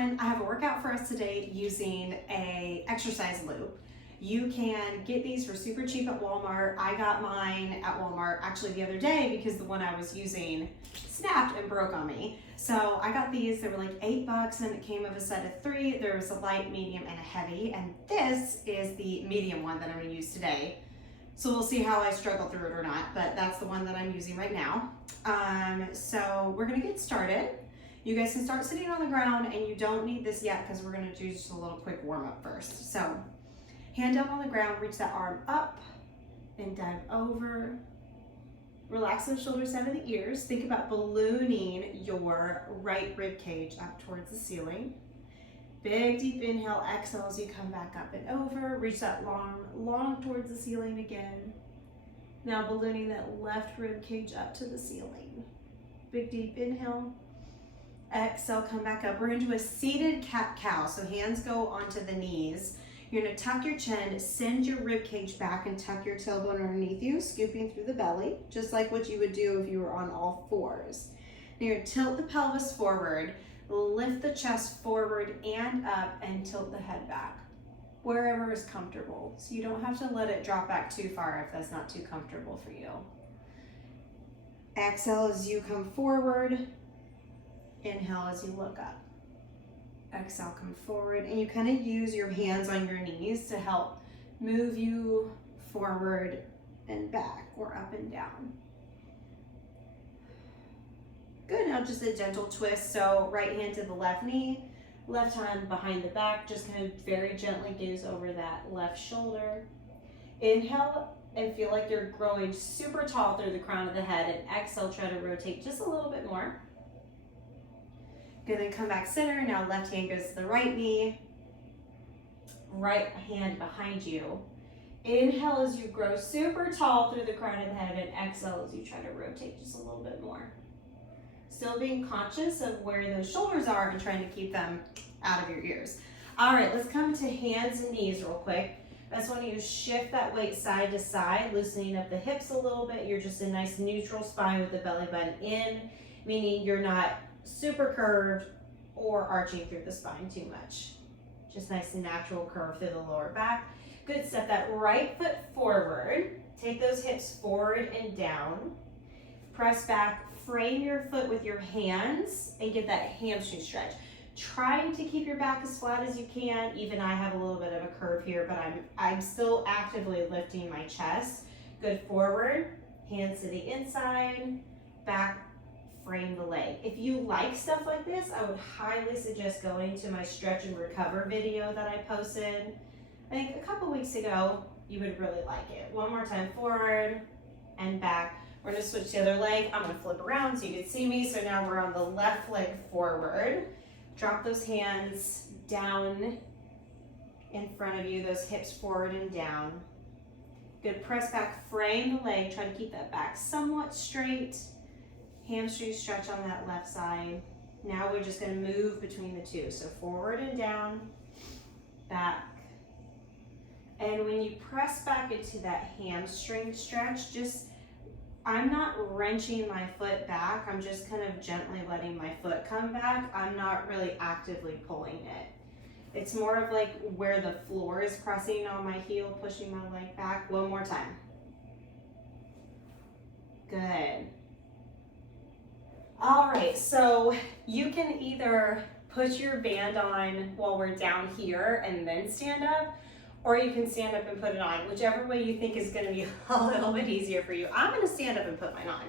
everyone. I have a workout for us today using a exercise loop. You can get these for super cheap at Walmart. I got mine at Walmart actually the other day because the one I was using snapped and broke on me. So I got these, they were like $8 and it came with a set of 3. There was a light, medium, and a heavy. And this is the medium one that I'm gonna use today. So we'll see how I struggle through it or not, but that's the one that I'm using right now. So we're gonna get started. You guys can start sitting on the ground, and you don't need this yet because we're gonna do just a little quick warm up first. So hand down on the ground, reach that arm up and dive over. Relax those shoulders down to the ears. Think about ballooning your right rib cage up towards the ceiling. Big deep inhale, exhale as you come back up and over. Reach that long towards the ceiling again. Now ballooning that left rib cage up to the ceiling. Big deep inhale. Exhale, come back up. We're gonna do a seated cat-cow. So hands go onto the knees. You're gonna tuck your chin, send your rib cage back and tuck your tailbone underneath you, scooping through the belly, just like what you would do if you were on all fours. Now you're gonna tilt the pelvis forward, lift the chest forward and up, and tilt the head back, wherever is comfortable. So you don't have to let it drop back too far if that's not too comfortable for you. Exhale as you come forward. Inhale as you look up. Exhale, come forward, and you kind of use your hands on your knees to help move you forward and back or up and down. Good, now just a gentle twist. So right hand to the left knee, left hand behind the back, just kind of very gently gaze over that left shoulder. Inhale and feel like you're growing super tall through the crown of the head, and exhale, try to rotate just a little bit more. Good, then come back center. Now left hand goes to the right knee, right hand behind you. Inhale as you grow super tall through the crown of the head, and exhale as you try to rotate just a little bit more. Still being conscious of where those shoulders are and trying to keep them out of your ears. All right, let's come to hands and knees real quick. That's when you shift that weight side to side, loosening up the hips a little bit. You're just a nice neutral spine with the belly button in, meaning you're not super curved or arching through the spine too much. Just nice and natural curve through the lower back. Good, step that right foot forward. Take those hips forward and down. Press back, frame your foot with your hands and get that hamstring stretch. Trying to keep your back as flat as you can. Even I have a little bit of a curve here, but I'm still actively lifting my chest. Good, forward, hands to the inside, back, frame the leg. If you like stuff like this, I would highly suggest going to my stretch and recover video that I posted, I think a couple weeks ago. You would really like it. One more time, forward and back. We're gonna switch the other leg. I'm gonna flip around so you can see me. So now we're on the left leg forward. Drop those hands down in front of you, those hips forward and down. Good, press back, frame the leg. Try to keep that back somewhat straight. Hamstring stretch on that left side. Now we're just going to move between the two. So forward and down, back. And when you press back into that hamstring stretch, I'm not wrenching my foot back. I'm just kind of gently letting my foot come back. I'm not really actively pulling it. It's more of like where the floor is pressing on my heel, pushing my leg back. One more time. Good. All right, so you can either put your band on while we're down here and then stand up, or you can stand up and put it on, whichever way you think is gonna be a little bit easier for you. I'm gonna stand up and put mine on.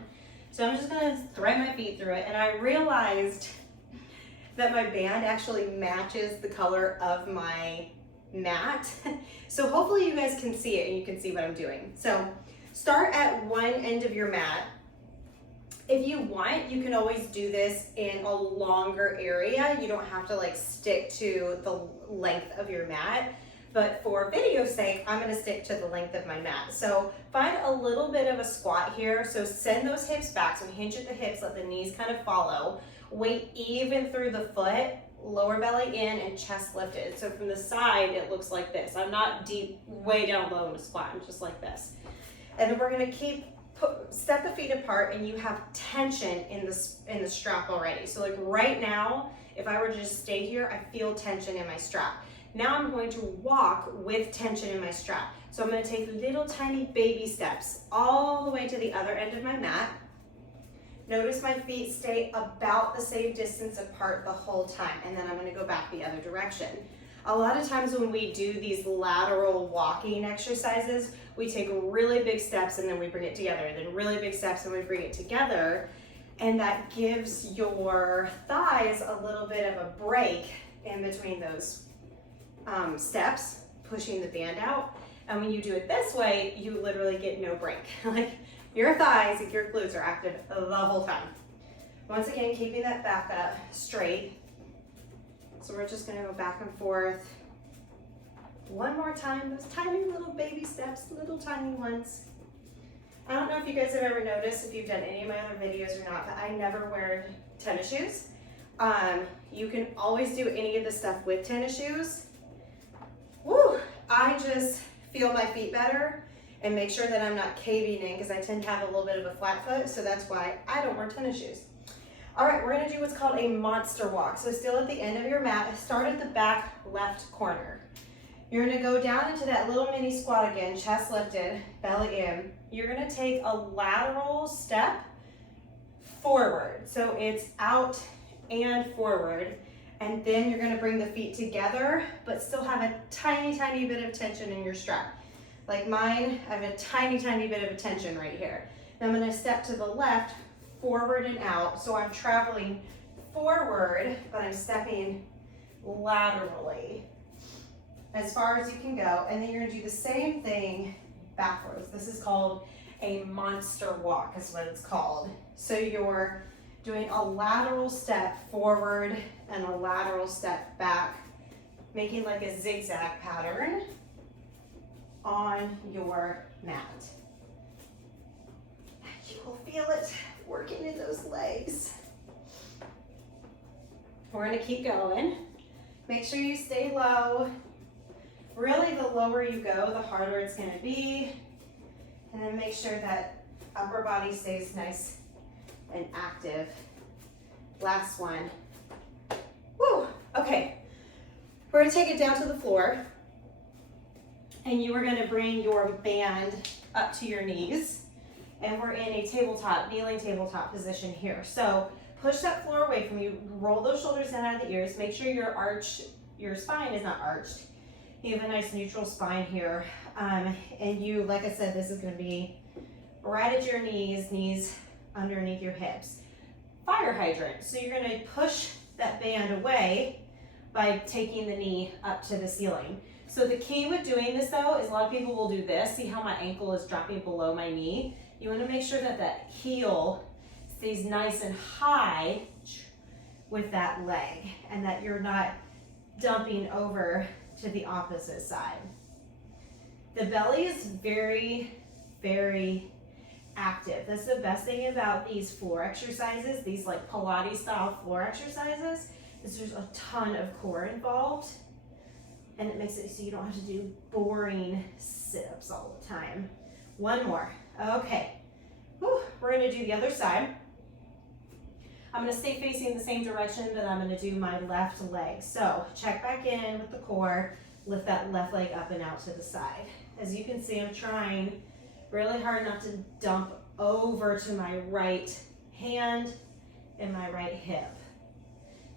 So I'm just gonna thread my feet through it, and I realized that my band actually matches the color of my mat. So hopefully you guys can see it and you can see what I'm doing. So start at one end of your mat. If you want, you can always do this in a longer area. You don't have to like stick to the length of your mat, but for video's sake, I'm gonna stick to the length of my mat. So find a little bit of a squat here. So send those hips back. So hinge at the hips, let the knees kind of follow. Weight even through the foot, lower belly in and chest lifted. So from the side, it looks like this. I'm not deep, way down low in a squat, I'm just like this. And then we're gonna step the feet apart, and you have tension in the strap already. So like right now, If I were to just stay here, I feel tension in my strap. Now I'm going to walk with tension in my strap. So I'm going to take little tiny baby steps all the way to the other end of my mat. Notice my feet stay about the same distance apart the whole time, and then I'm going to go back the other direction. A lot of times when we do these lateral walking exercises, we take really big steps and then we bring it together, and then really big steps and we bring it together, and that gives your thighs a little bit of a break in between those steps, pushing the band out. And when you do it this way, you literally get no break. Like your thighs and your glutes are active the whole time. Once again, keeping that back up straight. So we're just gonna go back and forth. One more time, those tiny little baby steps, little tiny ones. I don't know if you guys have ever noticed, if you've done any of my other videos or not, but I never wear tennis shoes. You can always do any of this stuff with tennis shoes. Woo! I just feel my feet better and make sure that I'm not caving in, because I tend to have a little bit of a flat foot, so that's why I don't wear tennis shoes. All right, we're gonna do what's called a monster walk. So still at the end of your mat, start at the back left corner. You're gonna go down into that little mini squat again, chest lifted, belly in. You're gonna take a lateral step forward. So it's out and forward. And then you're gonna bring the feet together, but still have a tiny, tiny bit of tension in your strap. Like mine, I have a tiny, tiny bit of tension right here. Then I'm gonna step to the left, forward and out. So I'm traveling forward, but I'm stepping laterally as far as you can go. And then you're gonna do the same thing backwards. This is called a monster walk, is what it's called. So you're doing a lateral step forward and a lateral step back, making like a zigzag pattern on your mat. You will feel it working in those legs. We're gonna keep going. Make sure you stay low. Really, the lower you go, the harder it's gonna be. And then make sure that upper body stays nice and active. Last one. Woo, okay. We're gonna take it down to the floor. And you are gonna bring your band up to your knees. And we're in a tabletop, kneeling tabletop position here. So push that floor away from you, roll those shoulders down out of the ears, make sure your spine is not arched. You have a nice neutral spine here. And you, like I said, this is gonna be right at your knees underneath your hips. Fire hydrant, so you're gonna push that band away by taking the knee up to the ceiling. So the key with doing this though, is a lot of people will do this. See how my ankle is dropping below my knee? You wanna make sure that that heel stays nice and high with that leg, and that you're not dumping over to the opposite side. The belly is very, very active. That's the best thing about these floor exercises, these like Pilates style floor exercises, is there's a ton of core involved, and it makes it so you don't have to do boring sit-ups all the time. One more. Okay. Whew. We're gonna do the other side. I'm gonna stay facing the same direction, but I'm gonna do my left leg. So check back in with the core, lift that left leg up and out to the side. As you can see, I'm trying really hard not to dump over to my right hand and my right hip.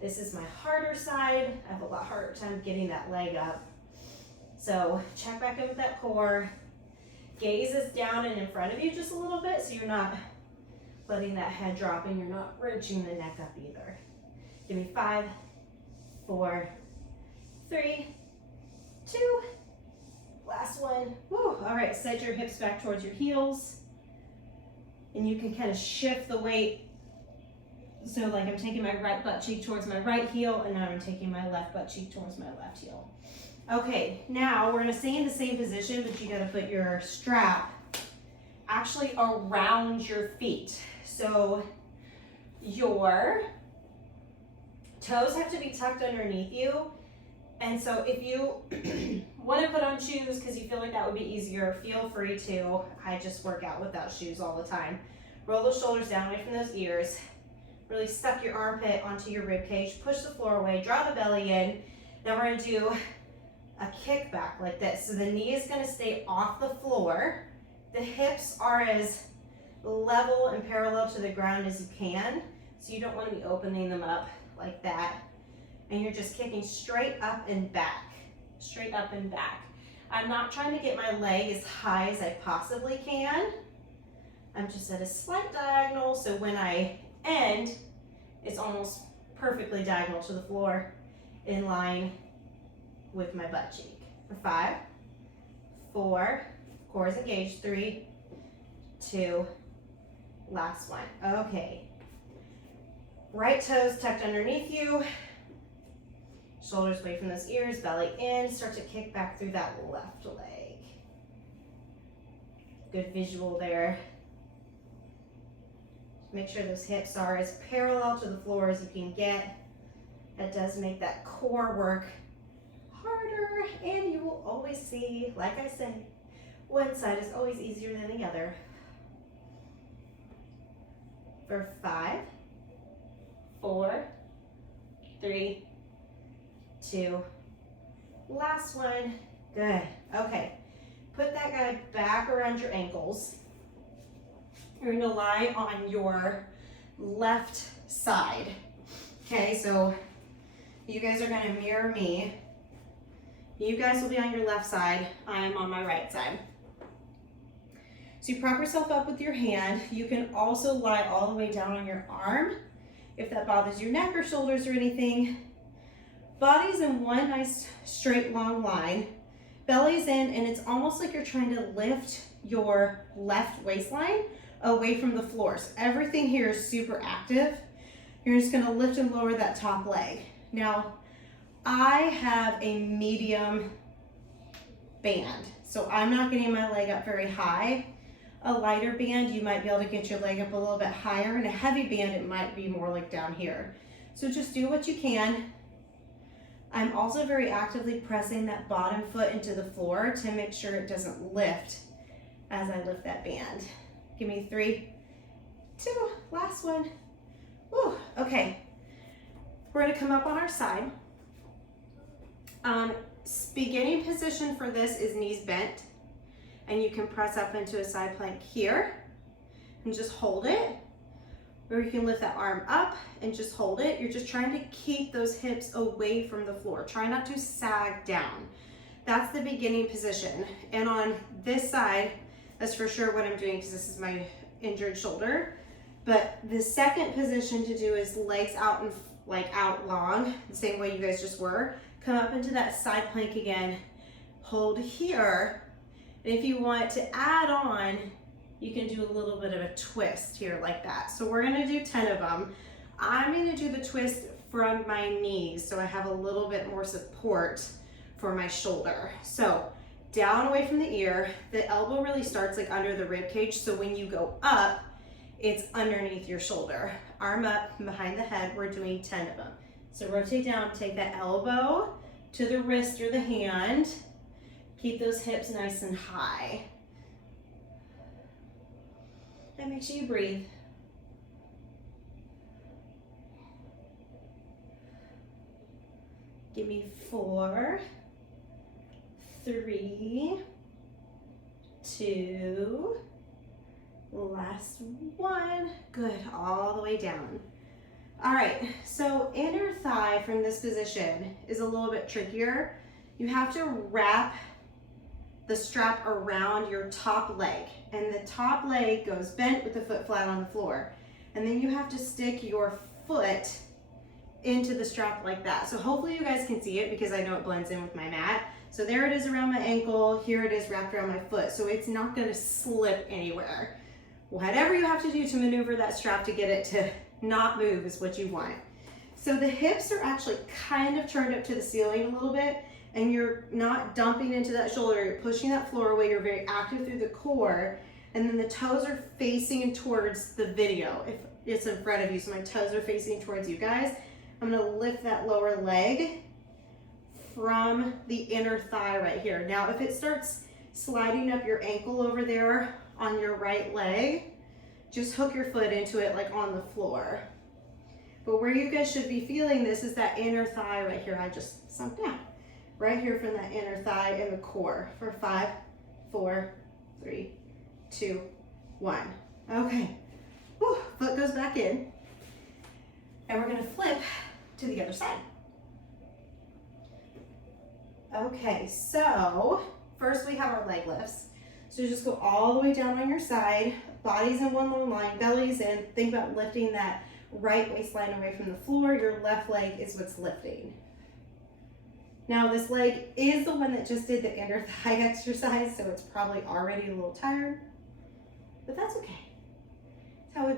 This is my harder side. I have a lot harder time getting that leg up. So check back in with that core. Gaze is down and in front of you just a little bit, so you're not letting that head drop and you're not wrenching the neck up either. Give me 5, 4, 3, 2, last one. Woo. All right, set your hips back towards your heels. And you can kind of shift the weight. So like I'm taking my right butt cheek towards my right heel, and now I'm taking my left butt cheek towards my left heel. Okay, now we're gonna stay in the same position, but you gotta put your strap actually around your feet. So your toes have to be tucked underneath you. And so if you want to put on shoes because you feel like that would be easier, feel free to. I just work out without shoes all the time. Roll those shoulders down away from those ears. Really stuck your armpit onto your rib cage. Push the floor away, draw the belly in. Then we're gonna do a kickback like this. So the knee is gonna stay off the floor. The hips are as level and parallel to the ground as you can. So you don't wanna be opening them up like that. And you're just kicking straight up and back. Straight up and back. I'm not trying to get my leg as high as I possibly can. I'm just at a slight diagonal, so when I end, it's almost perfectly diagonal to the floor, in line with my butt cheek. For 5, 4, core is engaged, 3, 2, last one. Okay. Right toes tucked underneath you, shoulders away from those ears, belly in, start to kick back through that left leg. Good visual there. Make sure those hips are as parallel to the floor as you can get. That does make that core work harder, and you will always see, like I said, one side is always easier than the other. For 5, 4, 3, 2, last one. Good. Okay, put that guy back around your ankles. You're gonna lie on your left side. Okay, so you guys are gonna mirror me. You guys will be on your left side. I am on my right side. So you prop yourself up with your hand. You can also lie all the way down on your arm if that bothers your neck or shoulders or anything. Body's in one nice straight long line. Belly's in, and it's almost like you're trying to lift your left waistline away from the floor. So everything here is super active. You're just gonna lift and lower that top leg. Now, I have a medium band, so I'm not getting my leg up very high. A lighter band, you might be able to get your leg up a little bit higher, and a heavy band, it might be more like down here. So just do what you can. I'm also very actively pressing that bottom foot into the floor to make sure it doesn't lift as I lift that band. Give me 3, 2, last one. Whew, okay. We're gonna come up on our side. Beginning position for this is knees bent, and you can press up into a side plank here and just hold it, or you can lift that arm up and just hold it. You're just trying to keep those hips away from the floor. Try not to sag down. That's the beginning position. And on this side, that's for sure what I'm doing because this is my injured shoulder. But the second position to do is legs out and out long, the same way you guys just were. Come up into that side plank again, hold here. And if you want to add on, you can do a little bit of a twist here like that. So we're gonna do 10 of them. I'm gonna do the twist from my knees so I have a little bit more support for my shoulder. So down away from the ear, the elbow really starts like under the rib cage, so when you go up, it's underneath your shoulder. Arm up behind the head, we're doing 10 of them. So rotate down, take that elbow to the wrist or the hand, keep those hips nice and high. And make sure you breathe. Give me 4, 3, 2, last one. Good, all the way down. All right, so inner thigh from this position is a little bit trickier. You have to wrap the strap around your top leg, and the top leg goes bent with the foot flat on the floor. And then you have to stick your foot into the strap like that. So hopefully you guys can see it because I know it blends in with my mat. So there it is around my ankle, here it is wrapped around my foot. So it's not gonna slip anywhere. Whatever you have to do to maneuver that strap to get it to not move is what you want. So the hips are actually kind of turned up to the ceiling a little bit, and you're not dumping into that shoulder, you're pushing that floor away, you're very active through the core, and then the toes are facing towards the video if it's in front of you. So my toes are facing towards you guys. I'm gonna lift that lower leg from the inner thigh right here. Now, if it starts sliding up your ankle over there on your right leg, just hook your foot into it like on the floor. But where you guys should be feeling this is that inner thigh right here. I just sunk down. Right here from that inner thigh and the core for 5, 4, 3, 2, 1. Okay. Whew. Foot goes back in. And we're gonna flip to the other side. Okay, so first we have our leg lifts. So you just go all the way down on your side, body's in one long line, belly's in. Think about lifting that right waistline away from the floor. Your left leg is what's lifting. Now this leg is the one that just did the inner thigh exercise, so it's probably already a little tired, but that's okay. That's how we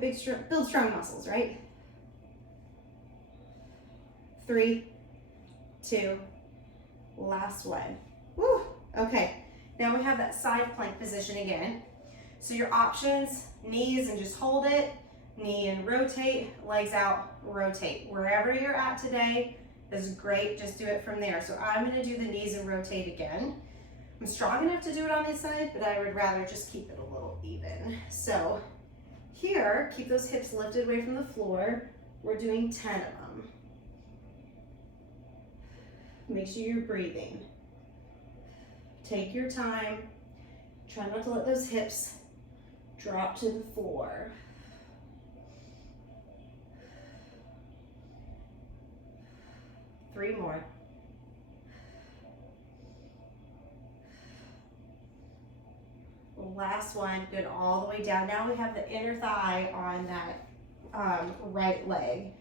build strong muscles, right? 3, 2, last one. Woo, okay. Now we have that side plank position again. So your options, knees and just hold it, knee and rotate, legs out, rotate. Wherever you're at today is great, just do it from there. So I'm gonna do the knees and rotate again. I'm strong enough to do it on this side, but I would rather just keep it a little even. So here, keep those hips lifted away from the floor. We're doing 10 of them. Make sure you're breathing. Take your time. Try not to let those hips drop to the floor. Three more. Last one, good all the way down. Now we have the inner thigh on that right leg.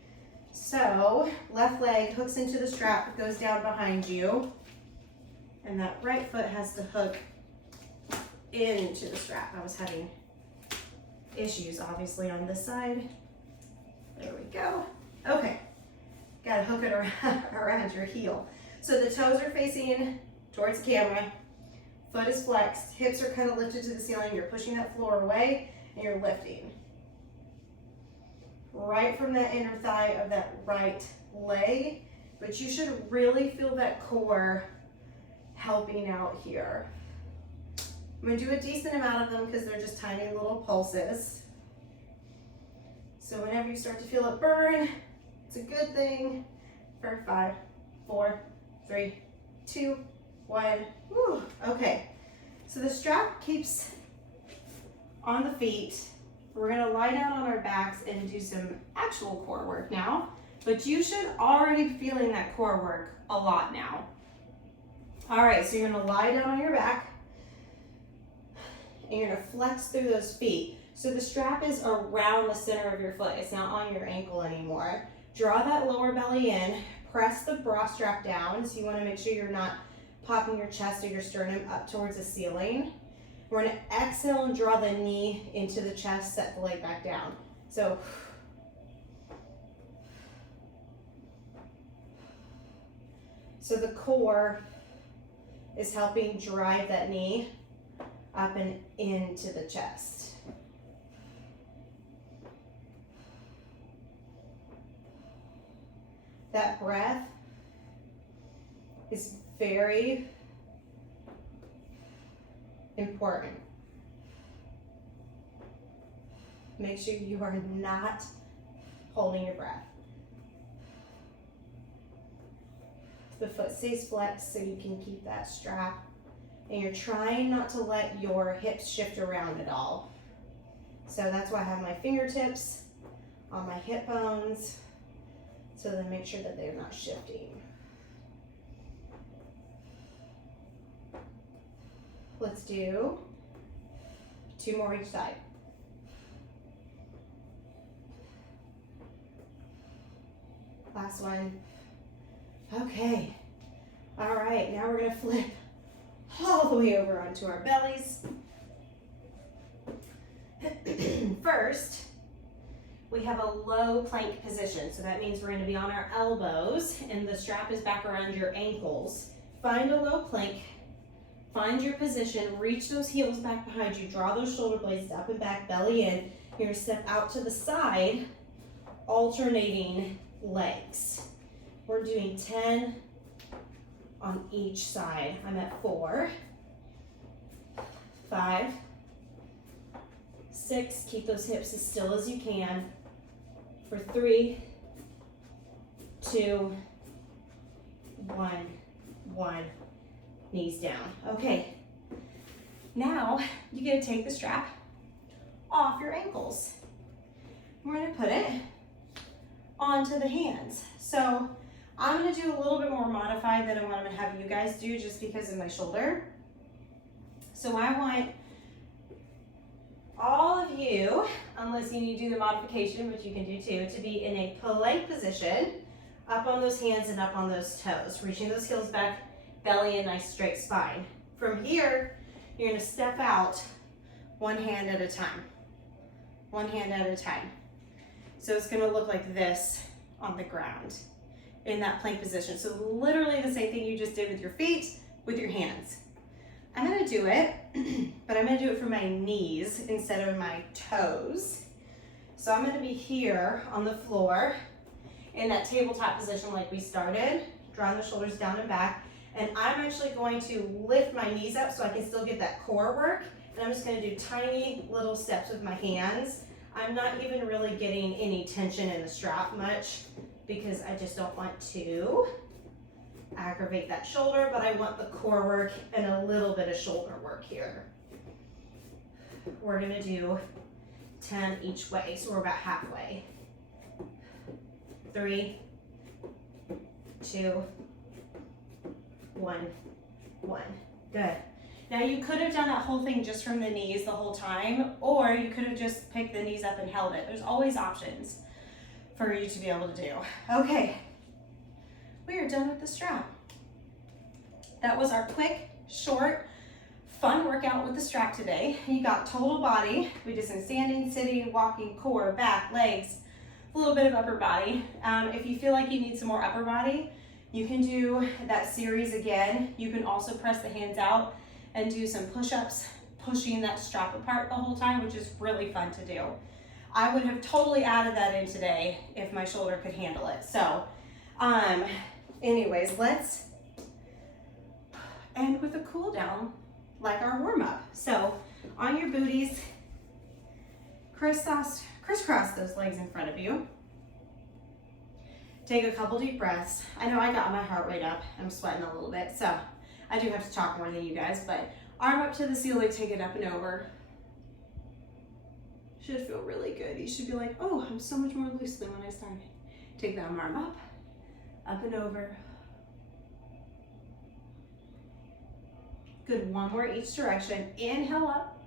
So left leg hooks into the strap, goes down behind you. And that right foot has to hook into the strap. I was having issues obviously on this side. There we go. Okay, gotta hook it around your heel. So the toes are facing towards the camera, foot is flexed, hips are kind of lifted to the ceiling, you're pushing that floor away and you're lifting. Right from that inner thigh of that right leg, but you should really feel that core helping out here. I'm gonna do a decent amount of them because they're just tiny little pulses. So whenever you start to feel it burn, it's a good thing. For 5, 4, 3, 2, 1. Woo. Okay, so the strap keeps on the feet. We're gonna lie down on our backs and do some actual core work now, but you should already be feeling that core work a lot now. All right, so you're gonna lie down on your back and you're gonna flex through those feet. So the strap is around the center of your foot. It's not on your ankle anymore. Draw that lower belly in, press the bra strap down. So you wanna make sure you're not popping your chest or your sternum up towards the ceiling. We're gonna exhale and draw the knee into the chest, set the leg back down. So the core is helping drive that knee up and into the chest. That breath is very important. Make sure you are not holding your breath. The foot stays flexed so you can keep that strap, and you're trying not to let your hips shift around at all. So that's why I have my fingertips on my hip bones, so then make sure that they're not shifting. Let's do 2 more each side. Last one. Okay. All right, now we're gonna flip all the way over onto our bellies. First, we have a low plank position. So that means we're gonna be on our elbows and the strap is back around your ankles. Find a low plank, find your position, reach those heels back behind you, draw those shoulder blades up and back, belly in. You're gonna step out to the side, alternating legs. We're doing 10 on each side. I'm at 4, 5, 6, keep those hips as still as you can. For 3, 2, 1, 1, knees down. Okay, now you get to take the strap off your ankles. We're gonna put it onto the hands. So I'm gonna do a little bit more modified than what I'm gonna have you guys do just because of my shoulder. So I want all of you, unless you need to do the modification, which you can do too, to be in a plank position, up on those hands and up on those toes, reaching those heels back, belly, a nice straight spine. From here, you're gonna step out one hand at a time. One hand at a time. So it's gonna look like this on the ground in that plank position. So literally the same thing you just did with your feet, with your hands. I'm gonna do it, but I'm gonna do it for my knees instead of my toes. So I'm gonna be here on the floor in that tabletop position like we started, drawing the shoulders down and back. And I'm actually going to lift my knees up so I can still get that core work. And I'm just gonna do tiny little steps with my hands. I'm not even really getting any tension in the strap much because I just don't want to aggravate that shoulder, but I want the core work and a little bit of shoulder work here. We're gonna do 10 each way, so we're about halfway. 3, 2, 1, 1. Good. Now you could have done that whole thing just from the knees the whole time, or you could have just picked the knees up and held it. There's always options for you to be able to do. Okay, we are done with the strap. That was our quick, short, fun workout with the strap today. You got total body. We did some standing, sitting, walking, core, back, legs, a little bit of upper body. If you feel like you need some more upper body, you can do that series again. You can also press the hands out and do some push-ups, pushing that strap apart the whole time, which is really fun to do. I would have totally added that in today if my shoulder could handle it. So, anyways, let's end with a cool down, like our warm-up. So, on your booties, crisscross those legs in front of you. Take a couple deep breaths. I know I got my heart rate up. I'm sweating a little bit, so I do have to talk more than you guys, but arm up to the ceiling, take it up and over. Should feel really good. You should be like, oh, I'm so much more loose than when I started. Take that arm up and over. Good, one more each direction. Inhale up,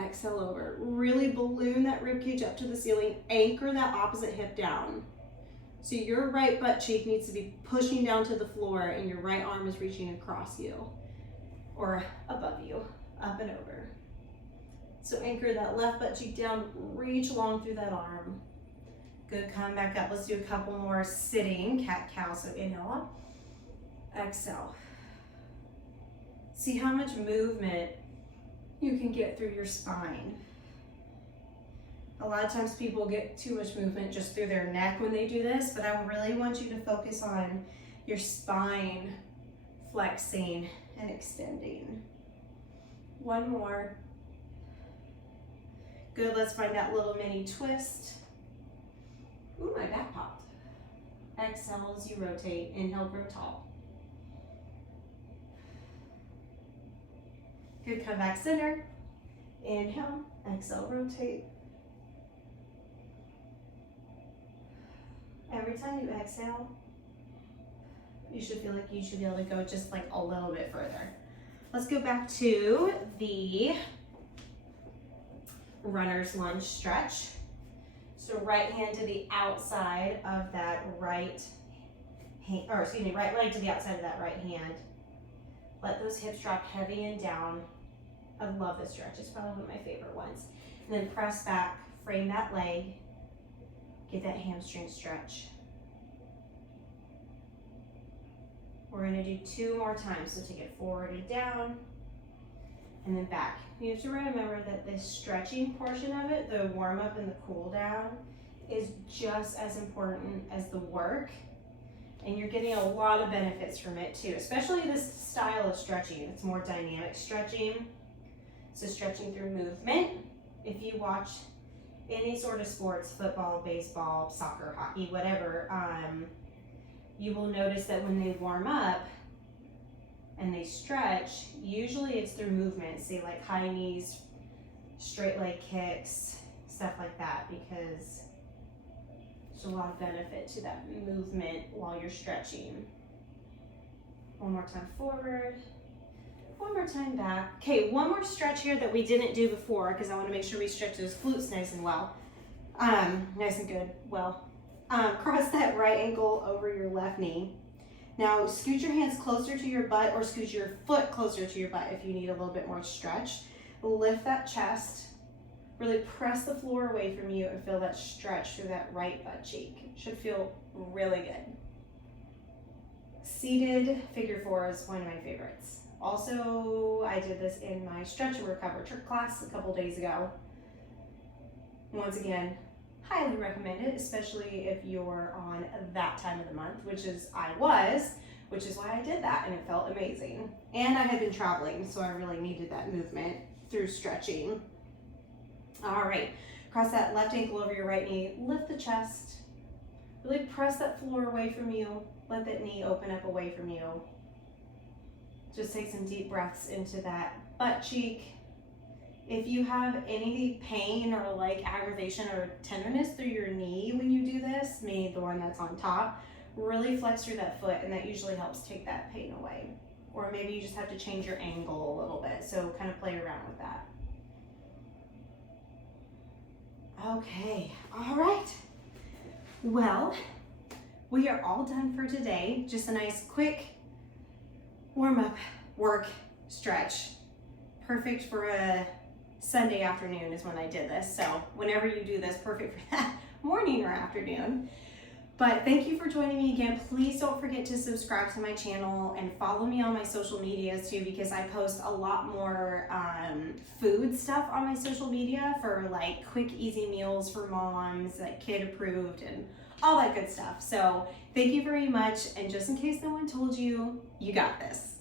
exhale over. Really balloon that ribcage up to the ceiling. Anchor that opposite hip down. So your right butt cheek needs to be pushing down to the floor and your right arm is reaching across you or above you, up and over. So anchor that left butt cheek down, reach long through that arm. Good, come back up. Let's do a couple more sitting cat-cow. So inhale up, exhale. See how much movement you can get through your spine. A lot of times people get too much movement just through their neck when they do this, but I really want you to focus on your spine flexing and extending. One more. Good, let's find that little mini twist. Ooh, my back popped. Exhale as you rotate, inhale, grow tall. Good, come back center. Inhale, exhale, rotate. Every time you exhale, you should feel like you should be able to go just like a little bit further. Let's go back to the runner's lunge stretch. So right hand to the outside of that right hand, or excuse me, right leg to the outside of that right hand. Let those hips drop heavy and down. I love this stretch, it's probably one of my favorite ones. And then press back, frame that leg, get that hamstring stretch. We're gonna do 2 more times, so take it forward and down, and then back. You have to remember that this stretching portion of it, the warm up and the cool down, is just as important as the work. And you're getting a lot of benefits from it too, especially this style of stretching. It's more dynamic stretching. So stretching through movement. If you watch any sort of sports, football, baseball, soccer, hockey, whatever, you will notice that when they warm up and they stretch, usually it's through movement, say like high knees, straight leg kicks, stuff like that, because there's a lot of benefit to that movement while you're stretching. One more time forward, one more time back. Okay, one more stretch here that we didn't do before, because I want to make sure we stretch those glutes nice and well. Nice and good, well. Cross that right ankle over your left knee. Now scoot your hands closer to your butt, or scoot your foot closer to your butt if you need a little bit more stretch. Lift that chest. Really press the floor away from you and feel that stretch through that right butt cheek. Should feel really good. Seated figure four is one of my favorites. Also, I did this in my stretch and recover class a couple days ago. Once again, highly recommend it, especially if you're on that time of the month, which is I was, which is why I did that, and it felt amazing. And I had been traveling, so I really needed that movement through stretching. All right, cross that left ankle over your right knee, lift the chest, really press that floor away from you, let that knee open up away from you. Just take some deep breaths into that butt cheek. If you have any pain or like aggravation or tenderness through your knee when you do this, meaning the one that's on top, really flex through that foot, and that usually helps take that pain away. Or maybe you just have to change your angle a little bit, so kind of play around with that. Okay, all right. Well, we are all done for today. Just a nice quick warm up, work, stretch. Perfect for a Sunday afternoon is when I did this. So whenever you do this, perfect for that morning or afternoon. But thank you for joining me again. Please don't forget to subscribe to my channel and follow me on my social medias too, because I post a lot more food stuff on my social media for like quick, easy meals for moms, like kid approved and all that good stuff. So thank you very much. And just in case no one told you, you got this.